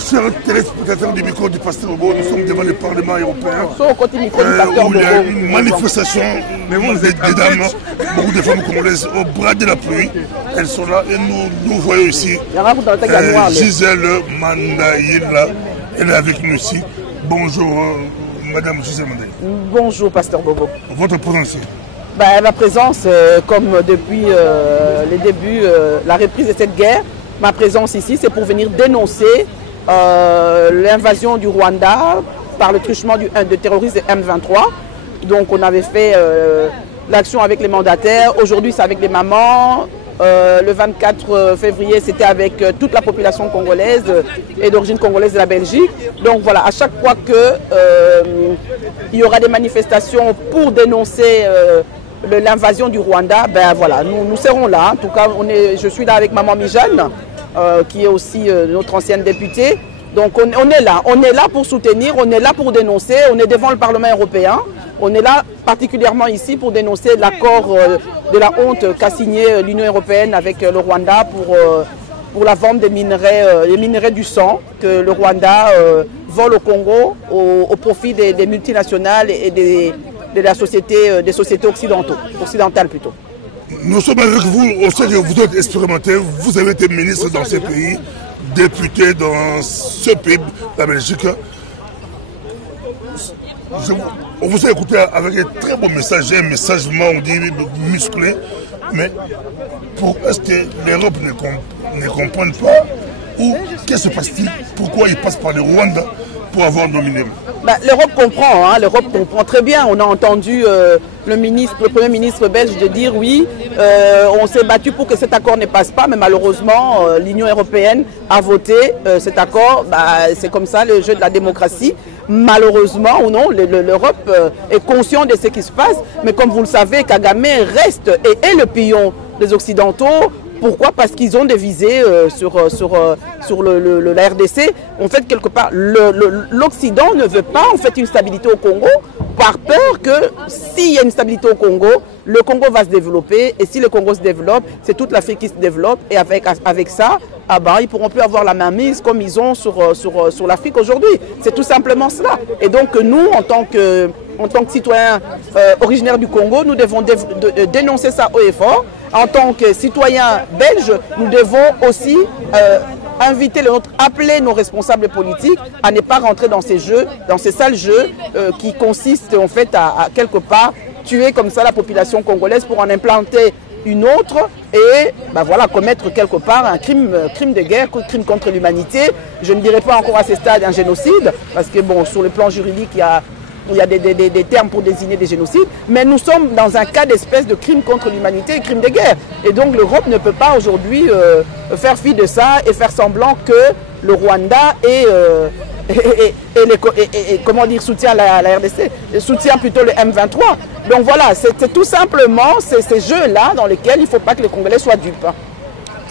Chers téléspectateurs du micro du Pasteur Bobo, nous sommes devant le Parlement européen. Où il y a une manifestation des dames, beaucoup de femmes congolaises au bras de la pluie. Elles sont là et nous voyons ici Gisèle Mandaïla. Elle est avec nous ici. Bonjour, Madame Gisèle Mandaïla. Bonjour, Pasteur Bobo. Votre présence ici? Ma présence, comme depuis les débuts, la reprise de cette guerre, ma présence ici, c'est pour venir dénoncer l'invasion du Rwanda par le truchement de terroristes de M23. Donc on avait fait l'action avec les mandataires, aujourd'hui c'est avec les mamans. Le 24 février, c'était avec toute la population congolaise et d'origine congolaise de la Belgique. Donc voilà, à chaque fois qu'il y aura des manifestations pour dénoncer l'invasion du Rwanda, ben voilà, nous serons là. En tout cas, je suis là avec Maman Mijane, qui est aussi notre ancienne députée. Donc on est là pour soutenir, on est là pour dénoncer, on est devant le Parlement européen. On est là particulièrement ici pour dénoncer l'accord de la honte qu'a signé l'Union européenne avec le Rwanda pour la vente des minerais, les minerais du sang que le Rwanda vole au Congo au profit des multinationales et des sociétés occidentales plutôt. Nous sommes avec vous, on sait que vous êtes expérimenté, vous avez été ministre dans ce pays, député dans ce pays, la Belgique. On vous a écouté avec un très bon message, un message, on dit, musclé, mais est-ce que l'Europe ne comprend pas ou qu'est-ce qui se passe-t-il? Pourquoi il passe par le Rwanda pour avoir dominé? L'Europe comprend, hein, l'Europe comprend très bien. On a entendu le Premier ministre belge de dire oui, on s'est battu pour que cet accord ne passe pas, mais malheureusement l'Union européenne a voté cet accord. C'est comme ça le jeu de la démocratie. Malheureusement ou non, l'Europe est consciente de ce qui se passe, mais comme vous le savez, Kagame reste et est le pion des Occidentaux. Pourquoi? Parce qu'ils ont des visées sur la RDC. En fait, quelque part, l'Occident ne veut pas en fait une stabilité au Congo, par peur que s'il y a une stabilité au Congo, le Congo va se développer. Et si le Congo se développe, c'est toute l'Afrique qui se développe. Et avec ça, ils ne pourront plus avoir la mainmise comme ils ont sur l'Afrique aujourd'hui. C'est tout simplement cela. Et donc nous, en tant que citoyens originaires du Congo, nous devons dénoncer ça haut et fort. En tant que citoyens belges, nous devons aussi appeler nos responsables politiques à ne pas rentrer dans ces jeux, dans ces sales jeux qui consistent en fait à quelque part tuer comme ça la population congolaise pour en implanter une autre et commettre quelque part un crime de guerre, crime contre l'humanité. Je ne dirais pas encore à ce stade un génocide, parce que bon, sur le plan juridique, il y a des termes pour désigner des génocides, mais nous sommes dans un cas d'espèce de crime contre l'humanité et crime de guerre. Et donc l'Europe ne peut pas aujourd'hui faire fi de ça et faire semblant que le Rwanda soutient la RDC, soutient plutôt le M23. Donc voilà, c'est tout simplement ces jeux-là dans lesquels il ne faut pas que les Congolais soient dupes.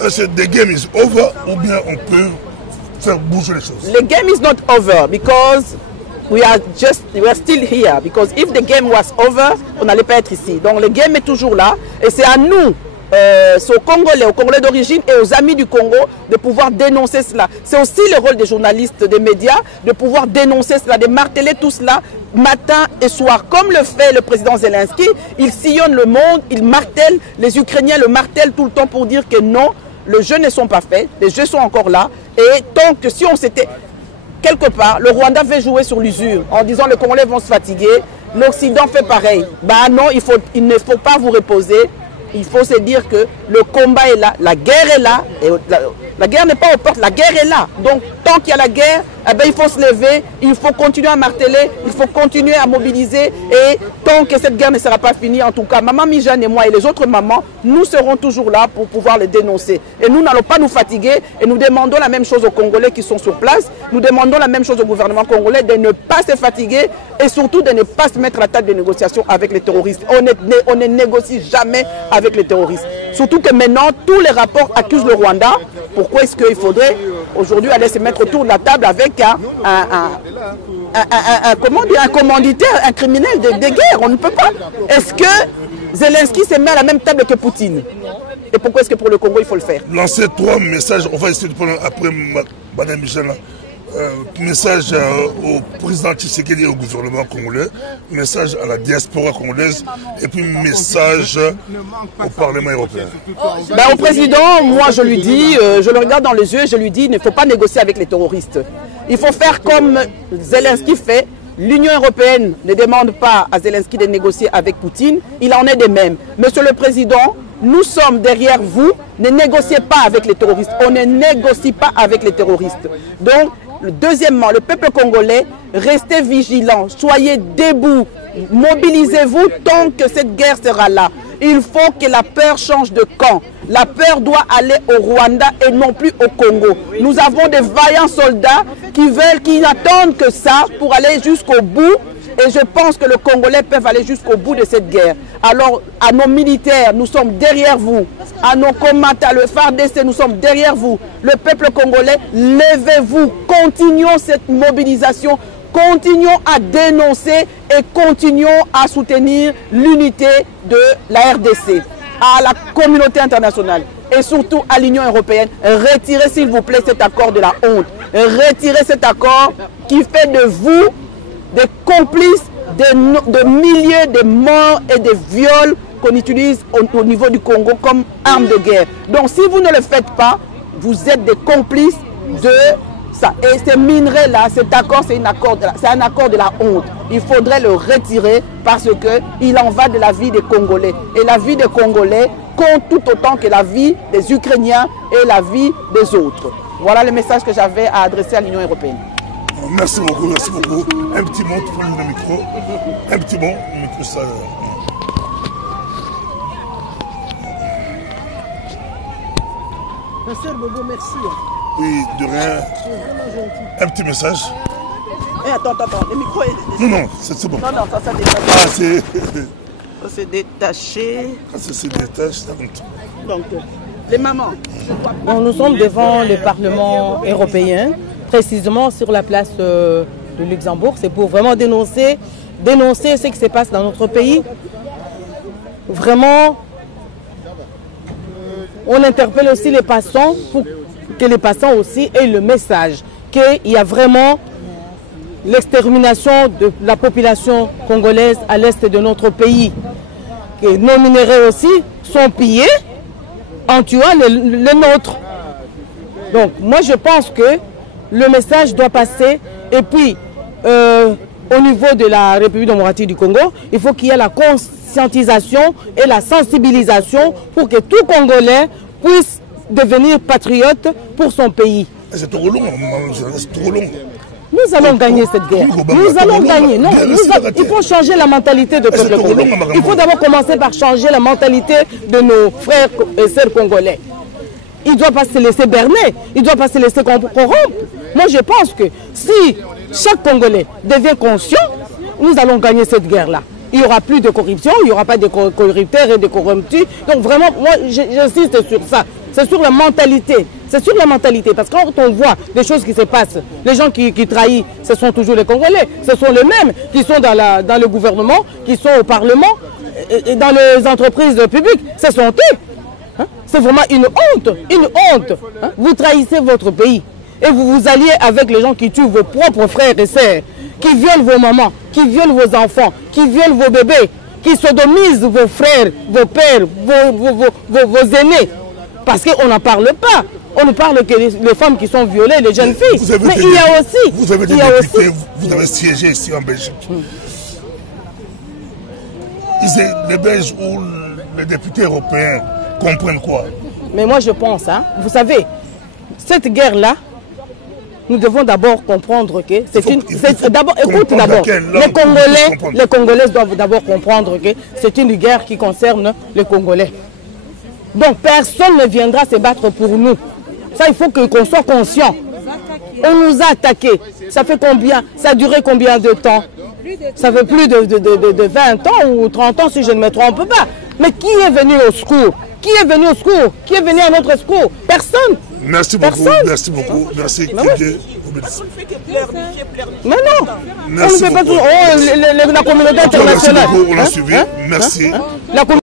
Est-ce que the game is over ou bien on peut faire bouger les choses? The game is not over because we are still here. Because if the game was over, on n'allait pas être ici. Donc le game est toujours là et c'est à nous, aux Congolais d'origine et aux amis du Congo de pouvoir dénoncer cela. C'est aussi le rôle des journalistes, des médias, de pouvoir dénoncer cela, de marteler tout cela matin et soir. Comme le fait le président Zelensky, il sillonne le monde, il martèle, les Ukrainiens le martèlent tout le temps pour dire que non, les jeux ne sont pas faits, les jeux sont encore là. Et tant que si on s'était... Quelque part, le Rwanda veut jouer sur l'usure en disant les Congolais vont se fatiguer, l'Occident fait pareil. Non, il ne faut pas vous reposer. Il faut se dire que le combat est là, la guerre est là. Et la guerre n'est pas aux portes, la guerre est là. Donc tant qu'il y a la guerre, il faut se lever, il faut continuer à marteler, il faut continuer à mobiliser. Et tant que cette guerre ne sera pas finie, en tout cas, Maman Mijane et moi et les autres mamans, nous serons toujours là pour pouvoir les dénoncer. Et nous n'allons pas nous fatiguer et nous demandons la même chose aux Congolais qui sont sur place. Nous demandons la même chose au gouvernement congolais de ne pas se fatiguer et surtout de ne pas se mettre à la table de négociation avec les terroristes. On ne négocie jamais avec les terroristes. Surtout que maintenant, tous les rapports accusent le Rwanda. Pourquoi est-ce qu'il faudrait aujourd'hui aller se mettre autour de la table avec un commanditaire, un criminel de guerre? On ne peut pas. Est-ce que Zelensky se met à la même table que Poutine? Et pourquoi est-ce que pour le Congo, il faut le faire? Lancez 3 messages, on va essayer de prendre après Madame Michel, message au président Tshisekedi et au gouvernement congolais, message à la diaspora congolaise et puis message au Parlement européen. Ben, au président, moi je lui dis, je le regarde dans les yeux et je lui dis, il ne faut pas négocier avec les terroristes. Il faut faire comme Zelensky fait. L'Union européenne ne demande pas à Zelensky de négocier avec Poutine, il en est de même. Monsieur le Président, nous sommes derrière vous, ne négociez pas avec les terroristes. On ne négocie pas avec les terroristes. Donc, deuxièmement, le peuple congolais, restez vigilants, soyez debout, mobilisez-vous tant que cette guerre sera là. Il faut que la peur change de camp. La peur doit aller au Rwanda et non plus au Congo. Nous avons des vaillants soldats qui n'attendent que ça pour aller jusqu'au bout. Et je pense que les Congolais peuvent aller jusqu'au bout de cette guerre. Alors, à nos militaires, nous sommes derrière vous. À nos combattants, le FARDC, nous sommes derrière vous. Le peuple congolais, levez-vous. Continuons cette mobilisation. Continuons à dénoncer et continuons à soutenir l'unité de la RDC. À la communauté internationale et surtout à l'Union européenne, retirez s'il vous plaît cet accord de la honte. Retirez cet accord qui fait de vous des complices de milliers de morts et de viols qu'on utilise au niveau du Congo comme arme de guerre. Donc si vous ne le faites pas, vous êtes des complices de ça. Et ces minerais-là, cet accord, c'est un accord de la honte. Il faudrait le retirer parce qu'il en va de la vie des Congolais. Et la vie des Congolais compte tout autant que la vie des Ukrainiens et la vie des autres. Voilà le message que j'avais à adresser à l'Union européenne. Merci beaucoup, merci beaucoup. Un petit mot, tu prends le micro. Un petit mot, le micro, ça... Pasteur Bobo, merci. Oui, de rien. Un petit message. Attends, le micro est... Non, c'est bon. Non, ça détaché. Ah, c'est... Ça s'est détaché. Quand ça se détache, ça compte. Donc, les mamans. Bon, nous sommes devant le Parlement européen, précisément sur la place de Luxembourg. C'est pour vraiment dénoncer ce qui se passe dans notre pays. Vraiment, on interpelle aussi les passants pour que les passants aussi aient le message qu'il y a vraiment l'extermination de la population congolaise à l'est de notre pays. Que nos minéraux aussi sont pillés en tuant les nôtres. Donc moi je pense que le message doit passer et puis au niveau de la République démocratique du Congo, il faut qu'il y ait la conscientisation et la sensibilisation pour que tout Congolais puisse devenir patriote pour son pays. C'est trop long, c'est trop long. Nous allons gagner cette guerre. Nous allons gagner. Non, il faut changer la mentalité de peuple congolais. Il faut d'abord commencer par changer la mentalité de nos frères et sœurs congolais. Il ne doit pas se laisser berner. Il ne doit pas se laisser corrompre. Moi, je pense que si chaque Congolais devient conscient, nous allons gagner cette guerre-là. Il n'y aura plus de corruption, il n'y aura pas de corrupteurs et de corrompus. Donc vraiment, moi, j'insiste sur ça. C'est sur la mentalité. C'est sur la mentalité. Parce que quand on voit des choses qui se passent, les gens qui trahissent, ce sont toujours les Congolais. Ce sont les mêmes qui sont dans le gouvernement, qui sont au Parlement, et dans les entreprises publiques. Ce sont eux. Hein? C'est vraiment une honte. Une honte. Hein? Vous trahissez votre pays. Et vous vous alliez avec les gens qui tuent vos propres frères et sœurs, qui violent vos mamans, qui violent vos enfants, qui violent vos bébés, qui sodomisent vos frères, vos pères, vos aînés. Parce qu'on n'en parle pas. On ne parle que les femmes qui sont violées, les jeunes filles. Mais il y a aussi... Vous avez des députés, vous avez siégé ici en Belgique. Les Belges ou les députés européens comprennent quoi? Mais moi je pense, hein, vous savez, cette guerre-là, nous devons d'abord comprendre que c'est une... D'abord, écoute d'abord, les Congolais doivent d'abord comprendre que c'est une guerre qui concerne les Congolais. Donc personne ne viendra se battre pour nous. Ça, il faut qu'on soit conscient. On nous a attaqués. Ça fait combien? Ça a duré combien de temps? Ça fait plus de 20 ans ou 30 ans si je ne me trompe pas. Mais qui est venu au secours? Qui est venu au secours? Qui est venu à notre secours? Personne. Merci beaucoup, merci beaucoup. Merci. Mais non, merci on ne fait pas tout. Oh, la communauté internationale. On a suivi. Merci.